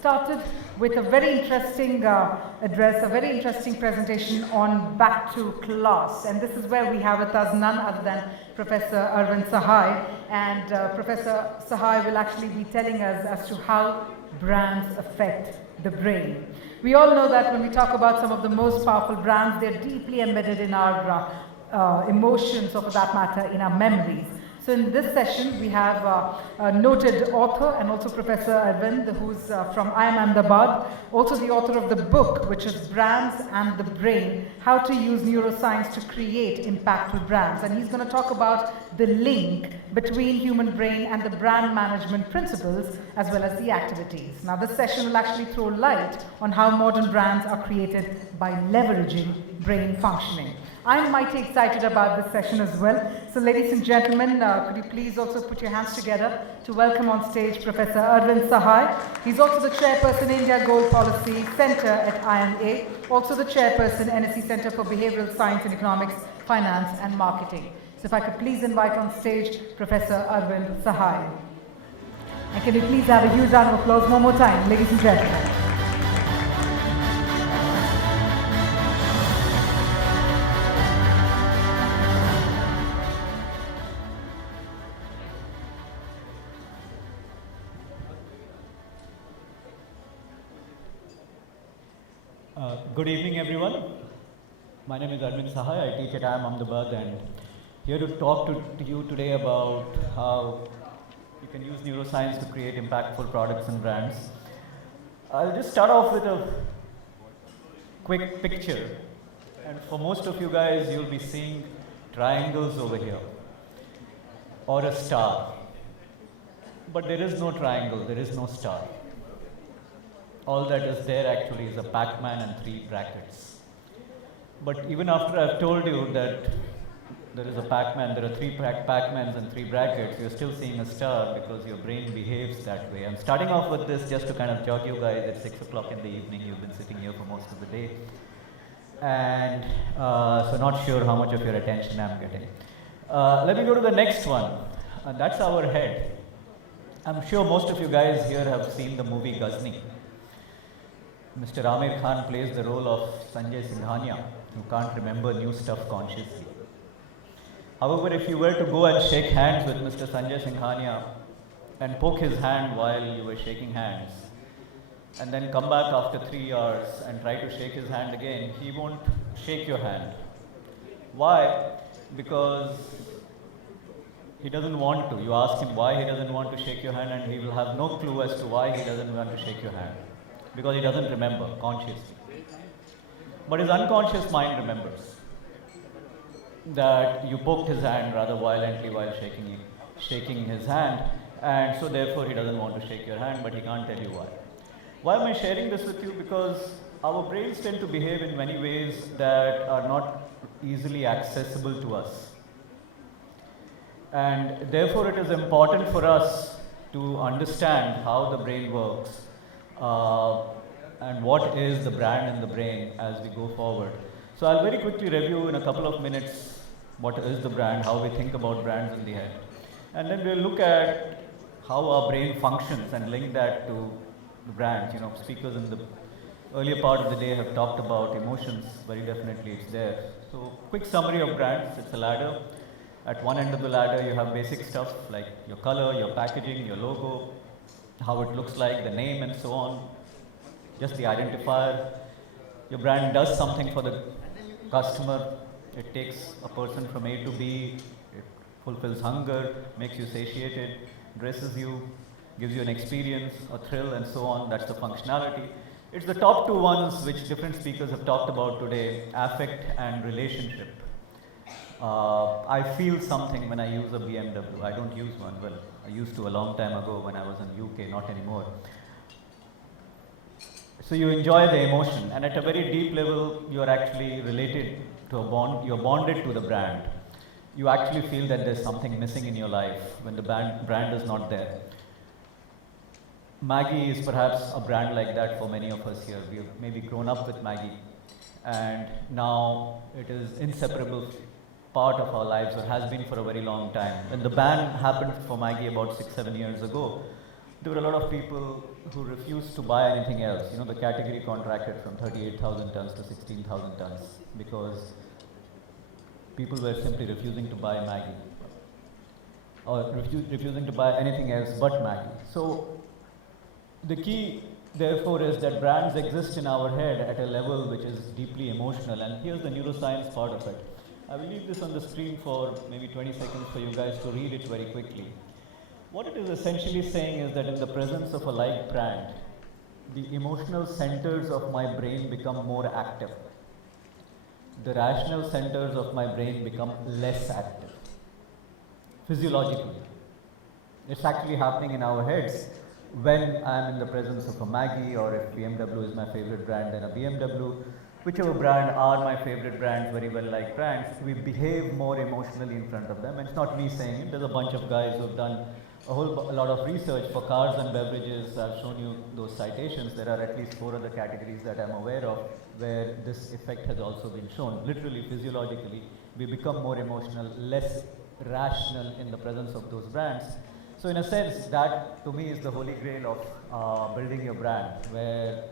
started with a very interesting address, a very interesting presentation on back to class. And this is where we have with us none other than Professor Arvind Sahay. And Professor Sahay will actually be telling us as to how brands affect the brain. We all know that when we talk about some of the most powerful brands, they're deeply embedded in our emotions, or for that matter, in our memories. So in this session, we have a noted author and also Professor Arvind, who's from IIM-A, also the author of the book, which is Brands and the Brain, How to Use Neuroscience to Create Impactful Brands. And he's going to talk about the link between human brain and the brand management principles, as well as the activities. Now, this session will actually throw light on how modern brands are created by leveraging brain functioning. I'm mighty excited about this session as well. So ladies and gentlemen, could you please also put your hands together to welcome on stage Professor Arvind Sahay. He's also the chairperson India Goal Policy Center at IIM-A, also the chairperson NSE Center for Behavioral Science and Economics, Finance and Marketing. So if I could please invite on stage Professor Arvind Sahay. And can we please have a huge round of applause one more time, ladies and gentlemen. Good evening, everyone. My name is Arvind Sahay. I teach at IIM-A and here to talk to you today about how you can use neuroscience to create impactful products and brands. I'll just start off with a quick picture. And for most of you guys, you'll be seeing triangles over here or a star. But there is no triangle, there is no star. All that is there actually is a Pac-Man and 3 brackets. But even after I've told you that there is a Pac-Man, there are 3 Pac-Mans and 3 brackets, you're still seeing a star because your brain behaves that way. I'm starting off with this just to kind of jog you guys at 6 o'clock in the evening. You've been sitting here for most of the day. And so not sure how much of your attention I'm getting. Let me go to the next one. That's our head. I'm sure most of you guys here have seen the movie Ghazni. Mr. Amir Khan plays the role of Sanjay Singhania, who can't remember new stuff consciously. However, if you were to go and shake hands with Mr. Sanjay Singhania and poke his hand while you were shaking hands, and then come back after 3 hours and try to shake his hand again, he won't shake your hand. Why? Because he doesn't want to. You ask him why he doesn't want to shake your hand and he will have no clue as to why he doesn't want to shake your hand. Because he doesn't remember consciously. But his unconscious mind remembers that you poked his hand rather violently while shaking his hand, and so therefore he doesn't want to shake your hand, but he can't tell you why. Why am I sharing this with you? Because our brains tend to behave in many ways that are not easily accessible to us. And therefore it is important for us to understand how the brain works. And what is the brand in the brain as we go forward. So I'll very quickly review in a couple of minutes what is the brand, how we think about brands in the head. And then we'll look at how our brain functions and link that to the brands. You know, speakers in the earlier part of the day have talked about emotions, very definitely it's there. So quick summary of brands, it's a ladder. At one end of the ladder you have basic stuff like your color, your packaging, your logo, how it looks like, the name and so on, just the identifier. Your brand does something for the customer. It takes a person from A to B, it fulfills hunger, makes you satiated, dresses you, gives you an experience, a thrill and so on. That's the functionality. It's the top 2 ones which different speakers have talked about today, affect and relationship. I feel something when I use a BMW. I don't use one. Well, I used to a long time ago when I was in UK, not anymore. So you enjoy the emotion, and at a very deep level, you are actually related to a bond, you're bonded to the brand. You actually feel that there's something missing in your life when the brand is not there. Maggi is perhaps a brand like that for many of us here. We've maybe grown up with Maggi, and now it is inseparable part of our lives, or has been for a very long time. When the ban happened for Maggi about 6-7 years ago, there were a lot of people who refused to buy anything else. You know, the category contracted from 38,000 tons to 16,000 tons because people were simply refusing to buy Maggie or refusing to buy anything else but Maggie. So the key, therefore, is that brands exist in our head at a level which is deeply emotional, and here's the neuroscience part of it. I will leave this on the screen for maybe 20 seconds for you guys to read it very quickly. What it is essentially saying is that in the presence of a like brand, the emotional centers of my brain become more active. The rational centers of my brain become less active, physiologically. It's actually happening in our heads when I'm in the presence of a Maggie, or if BMW is my favorite brand, then a BMW. Whichever brand are my favorite brands, very well liked brands, we behave more emotionally in front of them. And it's not me saying it, there's a bunch of guys who've done a lot of research for cars and beverages. I've shown you those citations. There are at least 4 other categories that I'm aware of where this effect has also been shown. Literally, physiologically, we become more emotional, less rational in the presence of those brands. So in a sense, that to me is the holy grail of building your brand, where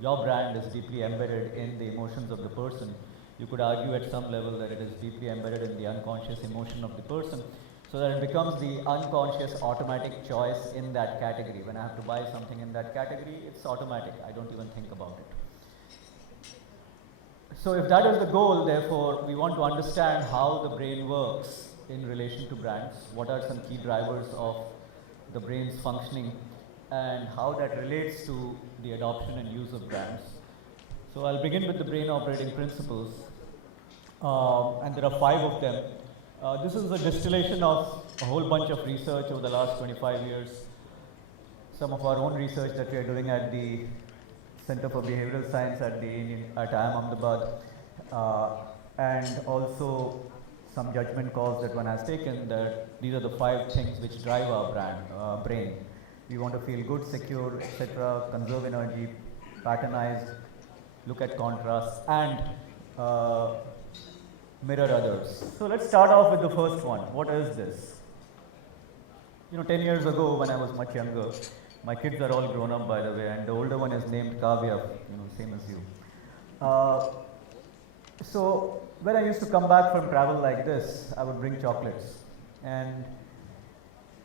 your brand is deeply embedded in the emotions of the person. You could argue at some level that it is deeply embedded in the unconscious emotion of the person, so that it becomes the unconscious automatic choice in that category. When I have to buy something in that category, it's automatic. I don't even think about it. So if that is the goal, therefore, we want to understand how the brain works in relation to brands, what are some key drivers of the brain's functioning, and how that relates to the adoption and use of brands. So I'll begin with the brain operating principles, and there are 5 of them. This is a distillation of a whole bunch of research over the last 25 years, some of our own research that we are doing at the Center for Behavioral Science at IIM Ahmedabad, and also some judgment calls that one has taken that these are the 5 things which drive our brain. We want to feel good, secure, etc., conserve energy, patternized, look at contrasts, and mirror others. So let's start off with the first one. What is this? 10 years ago when I was much younger, my kids are all grown up, by the way, and the older one is named Kavya, same as you. So when I used to come back from travel like this, I would bring chocolates. And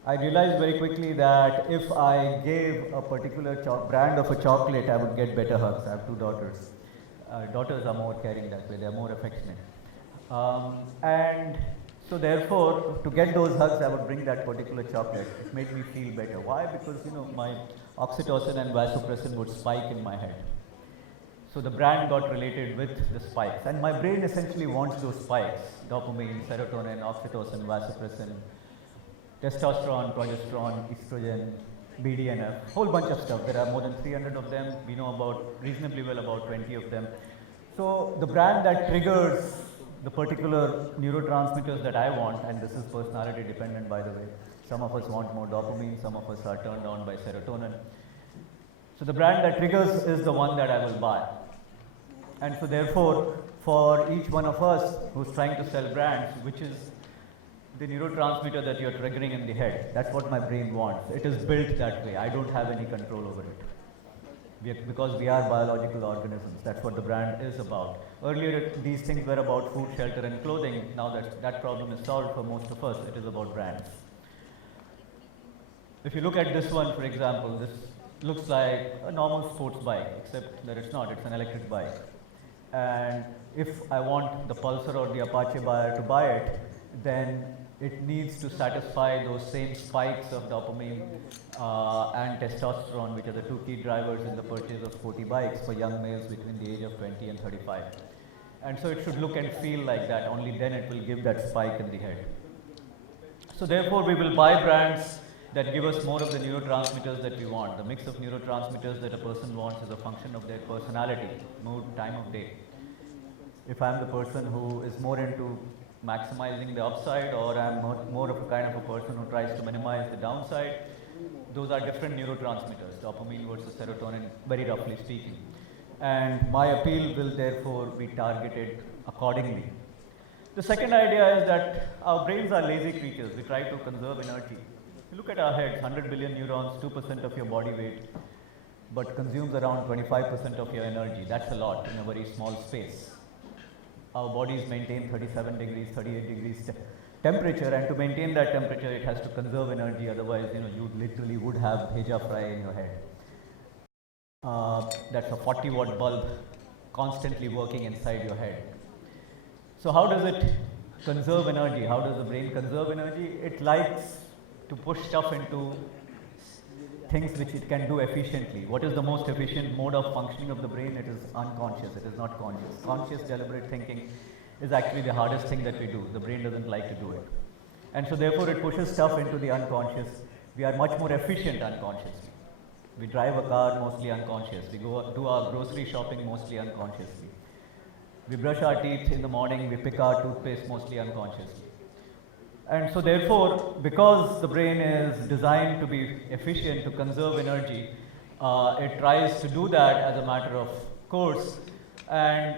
I realized very quickly that if I gave a particular brand of a chocolate, I would get better hugs. I have 2 daughters. Daughters are more caring that way, they are more affectionate. And so therefore, to get those hugs, I would bring that particular chocolate. It made me feel better. Why? Because my oxytocin and vasopressin would spike in my head. So the brand got related with the spikes. And my brain essentially wants those spikes: dopamine, serotonin, oxytocin, vasopressin, testosterone, progesterone, estrogen, BDNF, whole bunch of stuff. There are more than 300 of them. We know reasonably well about 20 of them. So the brand that triggers the particular neurotransmitters that I want, and this is personality dependent, by the way. Some of us want more dopamine, some of us are turned on by serotonin. So the brand that triggers is the one that I will buy. And so therefore, for each one of us who's trying to sell brands, which is the neurotransmitter that you're triggering in the head, that's what my brain wants. It is built that way. I don't have any control over it. Because we are biological organisms. That's what the brand is about. Earlier, these things were about food, shelter, and clothing. Now that problem is solved for most of us. It is about brands. If you look at this one, for example, this looks like a normal sports bike, except that it's not. It's an electric bike. And if I want the Pulsar or the Apache buyer to buy it, then it needs to satisfy those same spikes of dopamine and testosterone, which are the 2 key drivers in the purchase of sporty bikes for young males between the age of 20 and 35. And so it should look and feel like that. Only then it will give that spike in the head. So therefore, we will buy brands that give us more of the neurotransmitters that we want. The mix of neurotransmitters that a person wants is a function of their personality, mood, time of day. If I'm the person who is more into maximizing the upside, or I'm more of a kind of a person who tries to minimize the downside, those are different neurotransmitters, dopamine versus serotonin, very roughly speaking. And my appeal will therefore be targeted accordingly. The second idea is that our brains are lazy creatures. We try to conserve energy. You look at our heads, 100 billion neurons, 2% of your body weight, but consumes around 25% of your energy. That's a lot in a very small space. Our bodies maintain 37 degrees, 38 degrees temperature, and to maintain that temperature, it has to conserve energy. Otherwise, you literally would have bheja fry in your head. That's a 40-watt bulb constantly working inside your head. So how does it conserve energy? How does the brain conserve energy? It likes to push stuff into things which it can do efficiently. What is the most efficient mode of functioning of the brain? It is unconscious, it is not conscious. Conscious, deliberate thinking is actually the hardest thing that we do. The brain doesn't like to do it. And so therefore it pushes stuff into the unconscious. We are much more efficient unconsciously. We drive a car mostly unconscious. We go do our grocery shopping mostly unconsciously. We brush our teeth in the morning, we pick our toothpaste mostly unconsciously. And so therefore, because the brain is designed to be efficient, to conserve energy, it tries to do that as a matter of course, and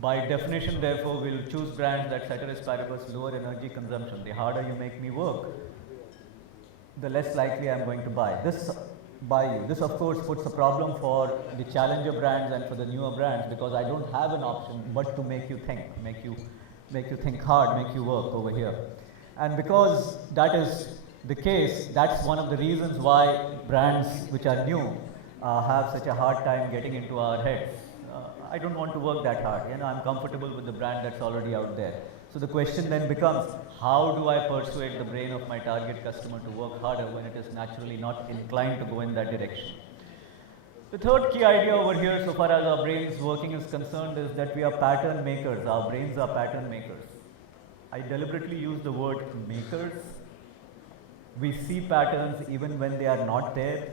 by definition therefore will choose brands that ceteris paribus lower energy consumption. The harder you make me work, the less likely I am going to buy this This of course puts a problem for the challenger brands and for the newer brands, because I don't have an option but to make you think, make you think hard, make you work over here. And because that is the case, that's one of the reasons why brands which are new have such a hard time getting into our heads. I don't want to work that hard. I'm comfortable with the brand that's already out there. So the question then becomes, how do I persuade the brain of my target customer to work harder when it is naturally not inclined to go in that direction? The third key idea over here, so far as our brains working is concerned, is that we are pattern makers. Our brains are pattern makers. I deliberately use the word makers. We see patterns even when they are not there,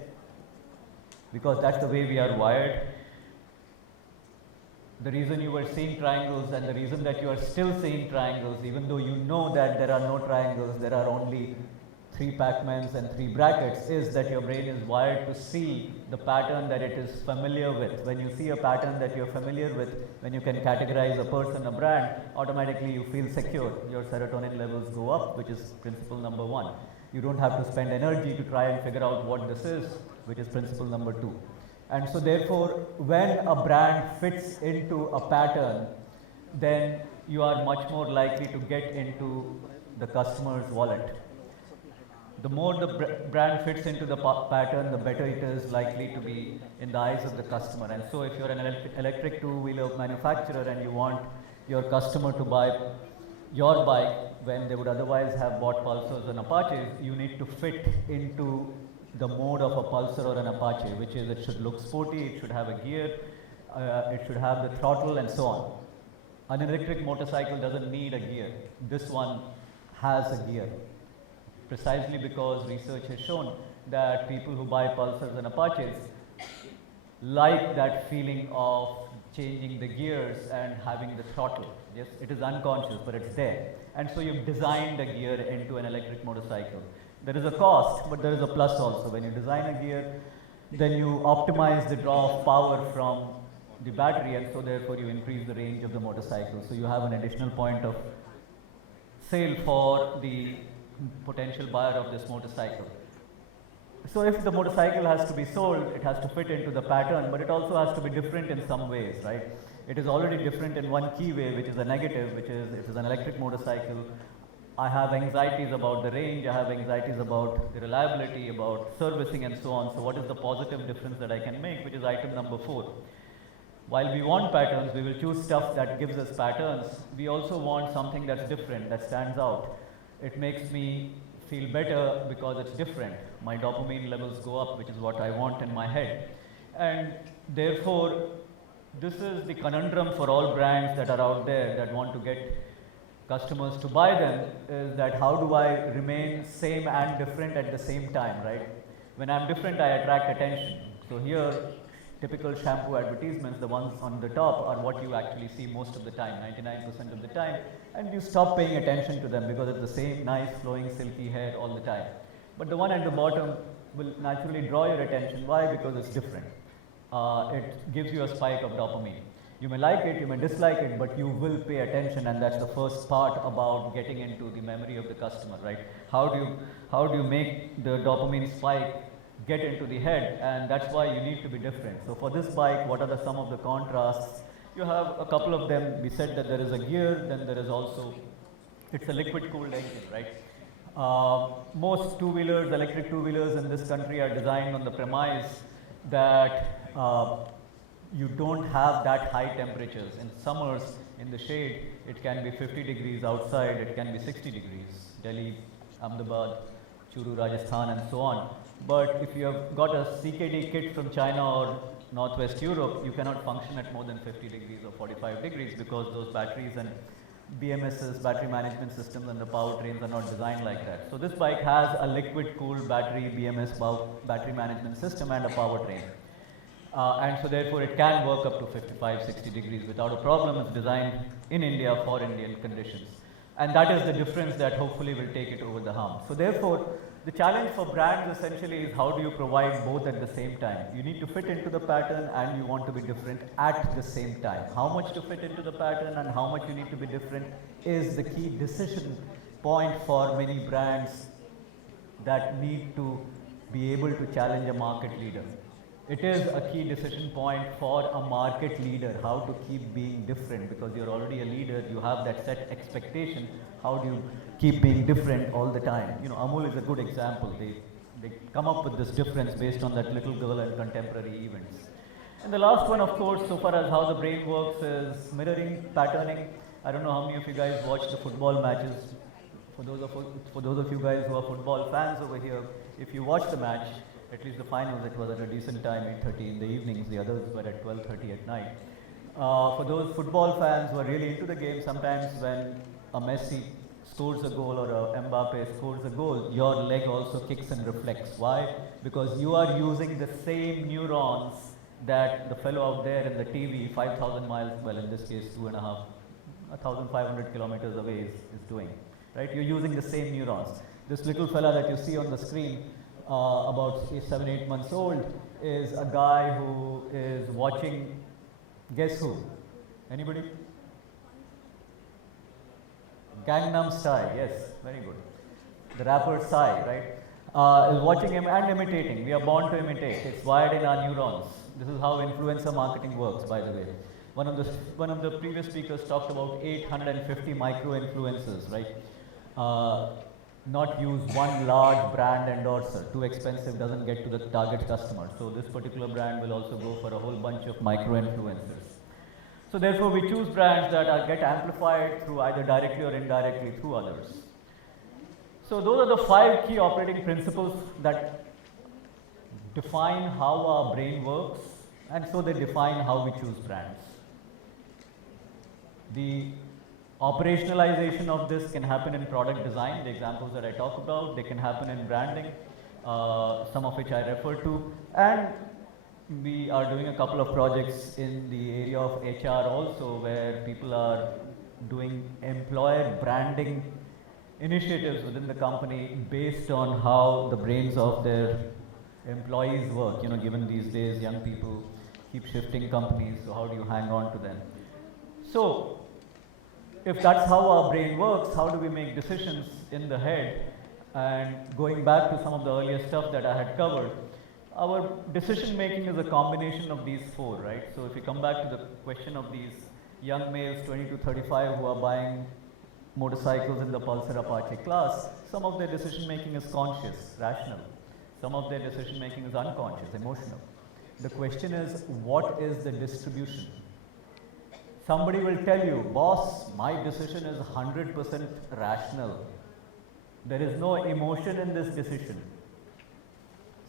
because that's the way we are wired. The reason you were seeing triangles and the reason that you are still seeing triangles, even though you know that there are no triangles, there are only 3 Pac-Mans and 3 brackets, is that your brain is wired to see the pattern that it is familiar with. When you see a pattern that you're familiar with, when you can categorize a person, a brand, automatically you feel secure. Your serotonin levels go up, which is principle number 1. You don't have to spend energy to try and figure out what this is, which is principle number 2. And so therefore, when a brand fits into a pattern, then you are much more likely to get into the customer's wallet. The more the brand fits into the pattern, the better it is likely to be in the eyes of the customer. And so if you're an electric two-wheeler manufacturer and you want your customer to buy your bike when they would otherwise have bought Pulsars and Apaches, you need to fit into the mode of a Pulsar or an Apache, which is it should look sporty, it should have a gear, it should have the throttle and so on. An electric motorcycle doesn't need a gear. This one has a gear. Precisely because research has shown that people who buy Pulsars and Apaches like that feeling of changing the gears and having the throttle. Yes, it is unconscious, but it's there. And so you've designed a gear into an electric motorcycle. There is a cost, but there is a plus also. When you design a gear, then you optimize the draw of power from the battery, and so therefore you increase the range of the motorcycle. So you have an additional point of sale for the potential buyer of this motorcycle. So if the motorcycle has to be sold, it has to fit into the pattern, but it also has to be different in some ways, right? It is already different in one key way, which is a negative, which is it is an electric motorcycle. I have anxieties about the range, I have anxieties about the reliability, about servicing and so on. So what is the positive difference that I can make, which is item number 4. While we want patterns, we will choose stuff that gives us patterns. We also want something that's different, that stands out. It makes me feel better because it's different. My dopamine levels go up, which is what I want in my head. And therefore, this is the conundrum for all brands that are out there that want to get customers to buy them, is that how do I remain same and different at the same time, right? When I'm different, I attract attention. So here, typical shampoo advertisements, the ones on the top, are what you actually see most of the time, 99% of the time, and you stop paying attention to them because it's the same nice flowing silky hair all the time. But the one at the bottom will naturally draw your attention. Why? Because it's different. It gives you a spike of dopamine. You may like it, you may dislike it, but you will pay attention, and that's the first part about getting into the memory of the customer, right? How do you make the dopamine spike get into the head? And that's why you need to be different. So for this bike, what are some of the contrasts? You have a couple of them. We said that there is a gear, then there is also, it's a liquid cooled engine, right? Most two-wheelers, electric two-wheelers in this country are designed on the premise that you don't have that high temperatures. In summers, in the shade, it can be 50 degrees outside, it can be 60 degrees. Delhi, Ahmedabad, Churu, Rajasthan, and so on. But if you have got a CKD kit from China or Northwest Europe, you cannot function at more than 50 degrees or 45 degrees because those batteries and BMSs, battery management systems, and the powertrains are not designed like that. So this bike has a liquid cooled battery, BMS battery management system, and a powertrain. And so therefore it can work up to 55, 60 degrees without a problem. It's designed in India for Indian conditions. And that is the difference that hopefully will take it over the hump. So therefore, the challenge for brands essentially is how do you provide both at the same time. You need to fit into the pattern and you want to be different at the same time. How much to fit into the pattern and how much you need to be different is the key decision point for many brands that need to be able to challenge a market leader. It is a key decision point for a market leader, how to keep being different, because you're already a leader, you have that set expectation. How do you keep being different all the time? You know, Amul is a good example. They come up with this difference based on that little girl and contemporary events. And the last one, of course, so far as how the brain works, is mirroring, patterning. I don't know how many of you guys watch the football matches. For those of you guys who are football fans over here, if you watch the match, at least the finals, it was at a decent time, 8:30 in the evenings. The others were at 12:30 at night. For those football fans who are really into the game, sometimes when a Messi scores a goal or a Mbappe scores a goal, your leg also kicks and reflects. Why? Because you are using the same neurons that the fellow out there in the TV, 5,000 miles, well in this case 1,500 kilometers away is doing. Right? You're using the same neurons. This little fella that you see on the screen, about 7, 8 months old, is a guy who is watching, guess who? Anybody? Gangnam Style, yes, very good. The rapper Psy, right? Is watching him and imitating. We are born to imitate. It's wired in our neurons. This is how influencer marketing works, by the way. One of the previous speakers talked about 850 micro-influencers, right? Not use one large brand endorser. Too expensive, doesn't get to the target customer. So this particular brand will also go for a whole bunch of micro-influencers. So therefore, we choose brands that get amplified through either directly or indirectly through others. So those are the 5 key operating principles that define how our brain works, and so they define how we choose brands. The operationalization of this can happen in product design, the examples that I talk about. They can happen in branding, some of which I refer to, and we are doing a couple of projects in the area of HR also, where people are doing employer branding initiatives within the company based on how the brains of their employees work. You know, given these days young people keep shifting companies, so how do you hang on to them? So if that's how our brain works, how do we make decisions in the head? And going back to some of the earlier stuff that I had covered, our decision making is a combination of these 4, right? So if we come back to the question of these young males, 20 to 35, who are buying motorcycles in the Pulsar Apache class, some of their decision making is conscious, rational. Some of their decision making is unconscious, emotional. The question is, what is the distribution? Somebody will tell you, boss, my decision is 100% rational. There is no emotion in this decision.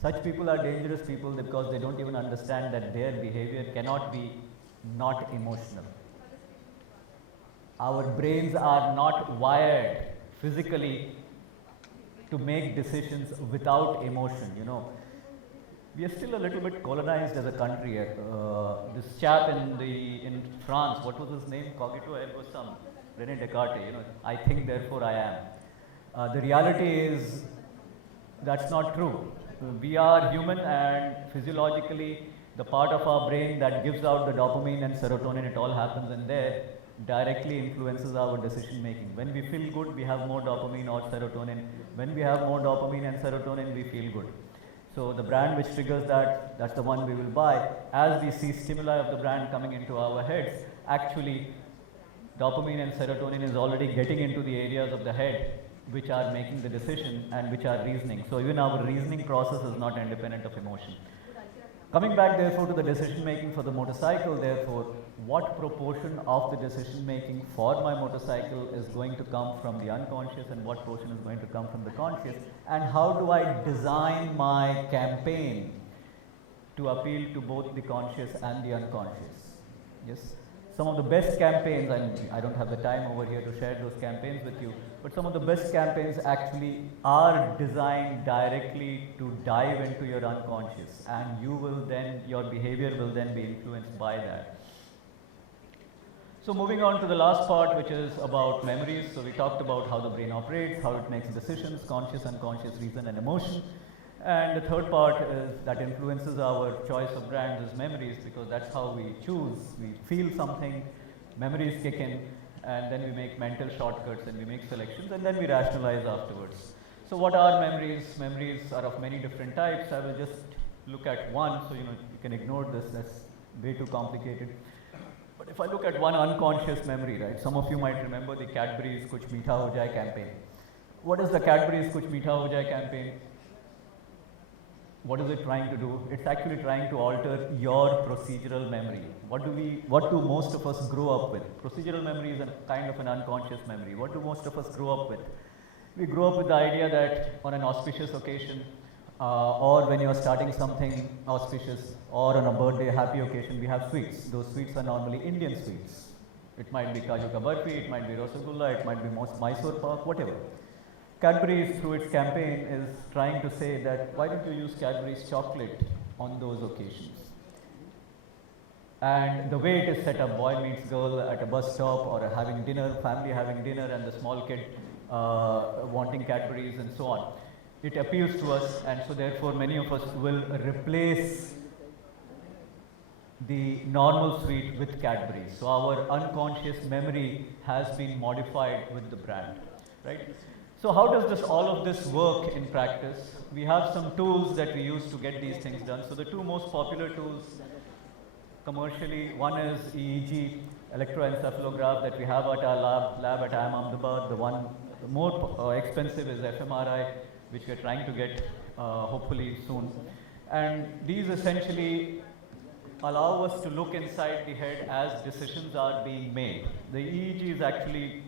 Such people are dangerous people because they don't even understand that their behavior cannot be not emotional. Our brains are not wired physically to make decisions without emotion, you know. We are still a little bit colonized as a country. This chap in France, what was his name? Cogito ergo sum, René Descartes, you know, I think therefore I am. The reality is that's not true. We are human, and physiologically the part of our brain that gives out the dopamine and serotonin, it all happens in there, directly influences our decision making. When we feel good, we have more dopamine or serotonin. When we have more dopamine and serotonin, we feel good. So the brand which triggers that, that's the one we will buy. As we see stimuli of the brand coming into our heads, actually dopamine and serotonin is already getting into the areas of the head which are making the decision and which are reasoning. So even our reasoning process is not independent of emotion. Coming back therefore to the decision making for the motorcycle, therefore, what proportion of the decision making for my motorcycle is going to come from the unconscious and what portion is going to come from the conscious, and how do I design my campaign to appeal to both the conscious and the unconscious? Yes. Some of the best campaigns, and I don't have the time over here to share those campaigns with you, but some of the best campaigns actually are designed directly to dive into your unconscious, and you will then, your behavior will then be influenced by that. So moving on to the last part, which is about memories. So we talked about how the brain operates, how it makes decisions, conscious, unconscious, reason and emotion. And the third part is that influences our choice of brands is memories, because that's how we choose. We feel something, memories kick in, and then we make mental shortcuts and we make selections, and then we rationalize afterwards. So what are memories? Memories are of many different types. I will just look at one, so you can ignore this, that's way too complicated. But if I look at one unconscious memory, right, some of you might remember the Cadbury's Kuch Meetha Ho Jaye campaign. What is the Cadbury's Kuch Meetha Ho Jaye campaign? What is it trying to do? It's actually trying to alter your procedural memory. What do most of us grow up with? Procedural memory is a kind of an unconscious memory. What do most of us grow up with? We grow up with the idea that on an auspicious occasion, or when you are starting something auspicious, or on a birthday, happy occasion, we have sweets. Those sweets are normally Indian sweets. It might be Kaju Ka Barfi, it might be Rasagulla, it might be Mysore Pak, whatever. Cadbury's, through its campaign, is trying to say that why don't you use Cadbury's chocolate on those occasions? And the way it is set up, boy meets girl at a bus stop or having dinner, family having dinner, and the small kid wanting Cadbury's and so on. It appeals to us, and so therefore many of us will replace the normal sweet with Cadbury. So our unconscious memory has been modified with the brand, right? So how does all of this work in practice? We have some tools that we use to get these things done. So the two most popular tools commercially, one is EEG, electroencephalograph, that we have at our lab at IIM Ahmedabad. The more expensive is fMRI, which we are trying to get hopefully soon. And these essentially allow us to look inside the head as decisions are being made. The EEG is actually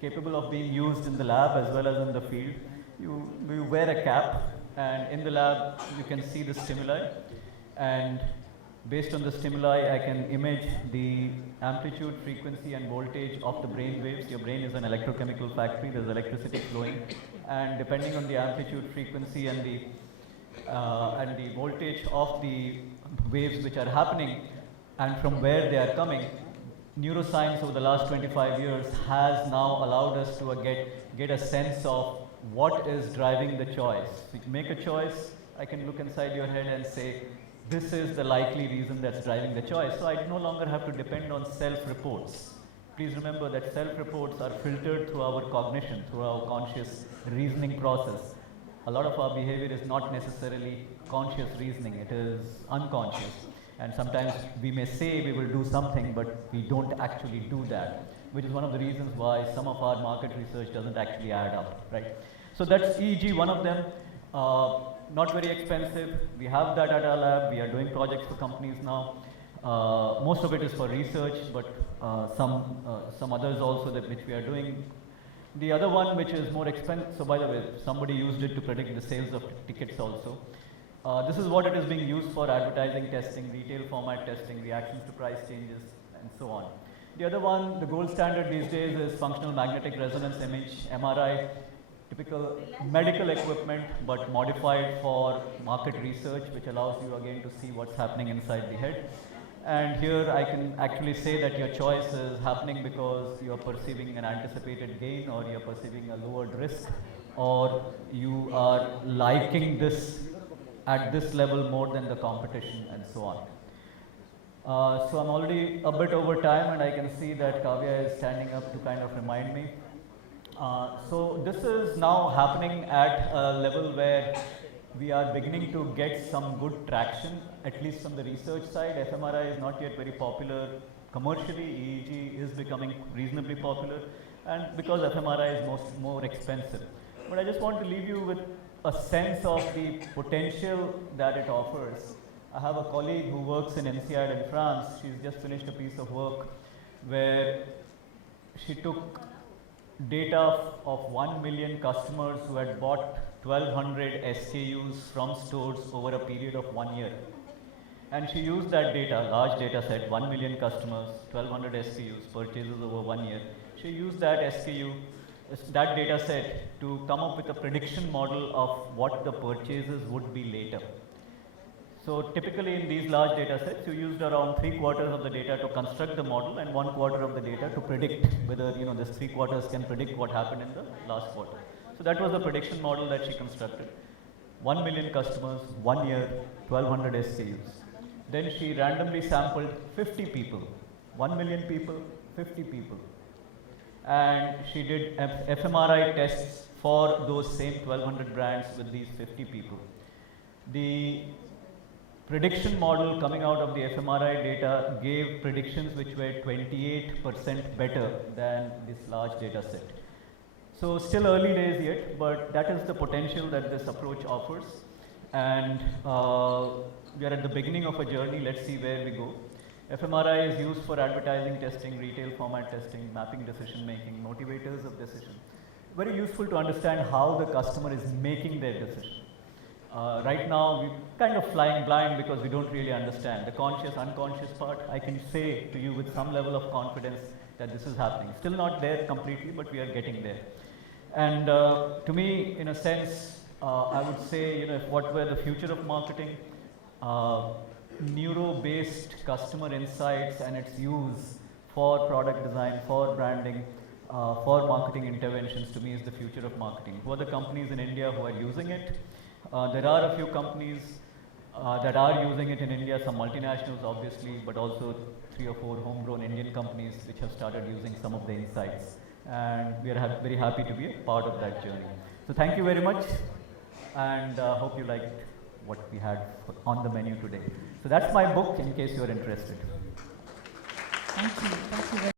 capable of being used in the lab as well as in the field. You wear a cap, and in the lab you can see the stimuli, and based on the stimuli I can image the amplitude, frequency and voltage of the brain waves. Your brain is an electrochemical factory, there's electricity flowing, and depending on the amplitude, frequency and the voltage of the waves which are happening and from where they are coming, neuroscience over the last 25 years has now allowed us to get a sense of what is driving the choice. If you make a choice, I can look inside your head and say, this is the likely reason that's driving the choice. So I no longer have to depend on self-reports. Please remember that self-reports are filtered through our cognition, through our conscious reasoning process. A lot of our behavior is not necessarily conscious reasoning, it is unconscious. And sometimes we may say we will do something, but we don't actually do that, which is one of the reasons why some of our market research doesn't actually add up, right? So that's EEG, one of them. Not very expensive. We have that at our lab. We are doing projects for companies now. Most of it is for research, but some others also which we are doing. The other one, which is more expensive, so by the way, somebody used it to predict the sales of tickets also. This is what it is being used for: advertising testing, retail format testing, reactions to price changes, and so on. The other one, the gold standard these days, is functional magnetic resonance image, MRI, typical medical equipment, but modified for market research, which allows you again to see what's happening inside the head. And here I can actually say that your choice is happening because you are perceiving an anticipated gain, or you are perceiving a lowered risk, or you are liking this at this level more than the competition and so on. So I'm already a bit over time, and I can see that Kavya is standing up to kind of remind me. So this is now happening at a level where we are beginning to get some good traction, at least from the research side. fMRI is not yet very popular commercially. EEG is becoming reasonably popular, and because fMRI is more expensive. But I just want to leave you with a sense of the potential that it offers. I have a colleague who works in INSEAD in France. She's just finished a piece of work where she took data of 1 million customers who had bought 1200 SKUs from stores over a period of 1 year. And she used that data, large data set, 1 million customers, 1200 SKUs, purchases over 1 year. She used that that data set to come up with a prediction model of what the purchases would be later. So typically in these large data sets, you used around 3/4 of the data to construct the model and 1/4 of the data to predict whether this 3/4 can predict what happened in the last quarter. So that was the prediction model that she constructed. 1 million customers, 1 year, 1200 SKUs. Then she randomly sampled 50 people, 1 million people, 50 people. And she did fMRI tests for those same 1200 brands with these 50 people. The prediction model coming out of the fMRI data gave predictions which were 28% better than this large data set. So still early days yet, but that is the potential that this approach offers. And we are at the beginning of a journey. Let's see where we go. fMRI is used for advertising testing, retail format testing, mapping decision making, motivators of decision. Very useful to understand how the customer is making their decision. Right now, we're kind of flying blind because we don't really understand. The conscious, unconscious part, I can say to you with some level of confidence that this is happening. Still not there completely, but we are getting there. And to me, in a sense, I would say, if what were the future of marketing, neuro-based customer insights and its use for product design, for branding, for marketing interventions, to me is the future of marketing. Who are the companies in India who are using it? There are a few companies that are using it in India, some multinationals obviously, but also 3 or 4 homegrown Indian companies which have started using some of the insights. And we are very happy to be a part of that journey. So thank you very much, and hope you liked what we had on the menu today. So that's my book in case you are interested. Thank you. Thank you very